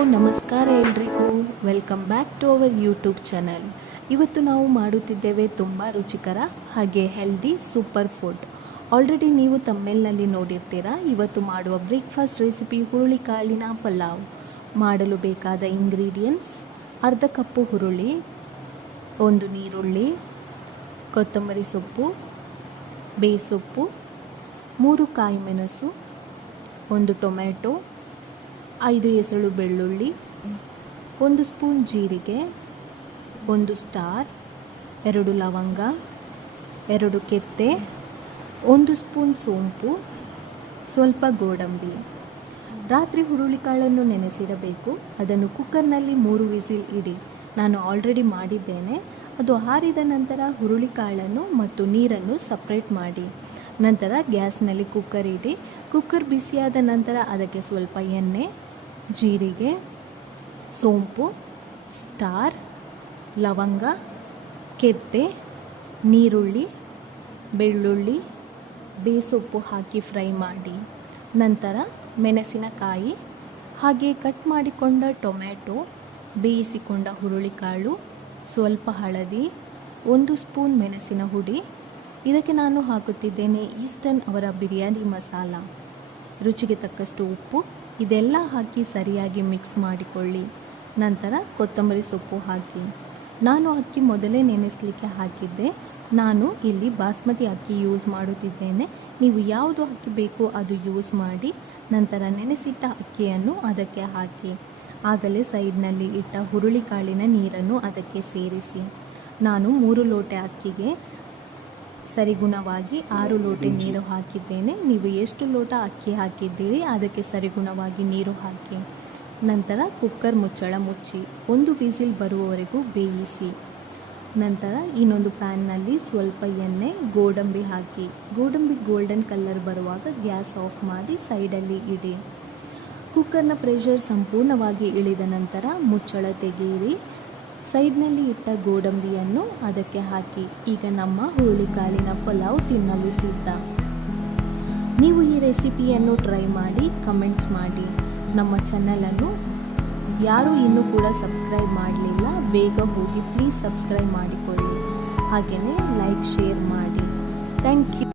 ನಮಸ್ಕಾರ ಎಲ್ರಿಗೂ. Welcome back to our YouTube channel. ಇವತ್ತು ನಾವು ಮಾಡುತ್ತಿದ್ದೇವೆ ತುಂಬ ರುಚಿಕರ ಹಾಗೆ ಹೆಲ್ದಿ ಸೂಪರ್ ಫುಡ್. ಆಲ್ರೆಡಿ ನೀವು ತಮ್ಮೇಲ್ನಲ್ಲಿ ನೋಡಿರ್ತೀರಾ. ಇವತ್ತು ಮಾಡುವ ಬ್ರೇಕ್ಫಾಸ್ಟ್ ರೆಸಿಪಿ ಹುರುಳಿಕಾಳಿನ ಪಲಾವ್. ಮಾಡಲು ಬೇಕಾದ ಇಂಗ್ರೀಡಿಯೆಂಟ್ಸ್: ಅರ್ಧ ಕಪ್ಪು ಹುರುಳಿ, ಒಂದು ನೀರುಳ್ಳಿ, ಕೊತ್ತಂಬರಿ ಸೊಪ್ಪು, ಬೇಸೊಪ್ಪು, 3 ಕಾಯಿ ಮೆಣಸು, ಒಂದು ಟೊಮೆಟೊ, 5 ಎಸಳು ಬೆಳ್ಳುಳ್ಳಿ, 1 ಸ್ಪೂನ್ ಜೀರಿಗೆ, 1 ಸ್ಟಾರ್, 2 ಲವಂಗ, 2 ಕೆತ್ತೆ, 1 ಸ್ಪೂನ್ ಸೋಂಪು, ಸ್ವಲ್ಪ ಗೋಡಂಬಿ. ರಾತ್ರಿ ಹುರುಳಿಕಾಳನ್ನು ನೆನೆಸಿಡಬೇಕು. ಅದನ್ನು ಕುಕ್ಕರ್ನಲ್ಲಿ 3 ವಿಸಿಲ್ ಇಡಿ. ನಾನು ಆಲ್ರೆಡಿ ಮಾಡಿದ್ದೇನೆ. ಅದು ಆರಿದ ನಂತರ ಹುರುಳಿಕಾಳನ್ನು ಮತ್ತು ನೀರನ್ನು ಸಪ್ರೇಟ್ ಮಾಡಿ. ನಂತರ ಗ್ಯಾಸ್ನಲ್ಲಿ ಕುಕ್ಕರ್ ಇಡಿ. ಕುಕ್ಕರ್ ಬಿಸಿಯಾದ ನಂತರ ಅದಕ್ಕೆ ಸ್ವಲ್ಪ ಎಣ್ಣೆ, ಜೀರಿಗೆ, ಸೋಂಪು, ಸ್ಟಾರ್, ಲವಂಗ, ಕೆತ್ತೆ, ನೀರುಳ್ಳಿ, ಬೆಳ್ಳುಳ್ಳಿ, ಬೇಸೊಪ್ಪು ಹಾಕಿ ಫ್ರೈ ಮಾಡಿ. ನಂತರ ಮೆಣಸಿನಕಾಯಿ, ಹಾಗೆ ಕಟ್ ಮಾಡಿಕೊಂಡ ಟೊಮೆಟೊ, ಬೇಯಿಸಿಕೊಂಡ ಹುರುಳಿಕಾಳು, ಸ್ವಲ್ಪ ಹಳದಿ, 1 ಸ್ಪೂನ್ ಮೆಣಸಿನ ಹುಡಿ. ಇದಕ್ಕೆ ನಾನು ಹಾಕುತ್ತಿದ್ದೇನೆ ಈಸ್ಟರ್ನ್ ಅವರ ಬಿರಿಯಾನಿ ಮಸಾಲ. ರುಚಿಗೆ ತಕ್ಕಷ್ಟು ಉಪ್ಪು. ಇದೆಲ್ಲ ಹಾಕಿ ಸರಿಯಾಗಿ ಮಿಕ್ಸ್ ಮಾಡಿಕೊಳ್ಳಿ. ನಂತರ ಕೊತ್ತಂಬರಿ ಸೊಪ್ಪು ಹಾಕಿ. ನಾನು ಅಕ್ಕಿ ಮೊದಲೇ ನೆನೆಸಲಿಕ್ಕೆ ಹಾಕಿದ್ದೆ. ನಾನು ಇಲ್ಲಿ ಬಾಸ್ಮತಿ ಅಕ್ಕಿ ಯೂಸ್ ಮಾಡುತ್ತಿದ್ದೇನೆ. ನೀವು ಯಾವುದು ಅಕ್ಕಿ ಬೇಕೋ ಅದು ಯೂಸ್ ಮಾಡಿ. ನಂತರ ನೆನೆಸಿಟ್ಟ ಅಕ್ಕಿಯನ್ನು ಅದಕ್ಕೆ ಹಾಕಿ. ಆಗಲೇ ಸೈಡ್ನಲ್ಲಿ ಇಟ್ಟ ಹುರುಳಿಕಾಳಿನ ನೀರನ್ನು ಅದಕ್ಕೆ ಸೇರಿಸಿ. ನಾನು 3 ಲೋಟ ಅಕ್ಕಿಗೆ ಸರಿಗುಣವಾಗಿ 6 ಲೋಟ ನೀರು ಹಾಕಿದ್ದೇನೆ. ನೀವು ಎಷ್ಟು ಲೋಟ ಅಕ್ಕಿ ಹಾಕಿದ್ದೀರಿ ಅದಕ್ಕೆ ಸರಿಗುಣವಾಗಿ ನೀರು ಹಾಕಿ. ನಂತರ ಕುಕ್ಕರ್ ಮುಚ್ಚಳ ಮುಚ್ಚಿ 1 ವಿಸಿಲ್ ಬರುವವರೆಗೂ ಬೇಯಿಸಿ. ನಂತರ ಇನ್ನೊಂದು ಪ್ಯಾನ್ನಲ್ಲಿ ಸ್ವಲ್ಪ ಎಣ್ಣೆ, ಗೋಡಂಬಿ ಹಾಕಿ. ಗೋಡಂಬಿ ಗೋಲ್ಡನ್ ಕಲರ್ ಬರುವಾಗ ಗ್ಯಾಸ್ ಆಫ್ ಮಾಡಿ ಸೈಡಲ್ಲಿ ಇಡಿ. ಕುಕ್ಕರ್ನ ಪ್ರೆಷರ್ ಸಂಪೂರ್ಣವಾಗಿ ಇಳಿದ ನಂತರ ಮುಚ್ಚಳ ತೆಗೆಯಿರಿ. ಸೈಡ್ನಲ್ಲಿ ಇಟ್ಟ ಗೋಡಂಬಿಯನ್ನು ಅದಕ್ಕೆ ಹಾಕಿ. ಈಗ ನಮ್ಮ ಹುರುಳಿಕಾಳಿನ ಪಲಾವ್ ತಿನ್ನಲು ಸಿದ್ಧ. ನೀವು ಈ ರೆಸಿಪಿಯನ್ನು ಟ್ರೈ ಮಾಡಿ ಕಮೆಂಟ್ಸ್ ಮಾಡಿ. ನಮ್ಮ ಚಾನಲನ್ನು ಯಾರೂ ಇನ್ನೂ ಕೂಡ ಸಬ್ಸ್ಕ್ರೈಬ್ ಮಾಡಲಿಲ್ಲ, ಬೇಗ ಹೋಗಿ ಪ್ಲೀಸ್ ಸಬ್ಸ್ಕ್ರೈಬ್ ಮಾಡಿಕೊಳ್ಳಿ. ಹಾಗೆಯೇ ಲೈಕ್ ಶೇರ್ ಮಾಡಿ. Thank you.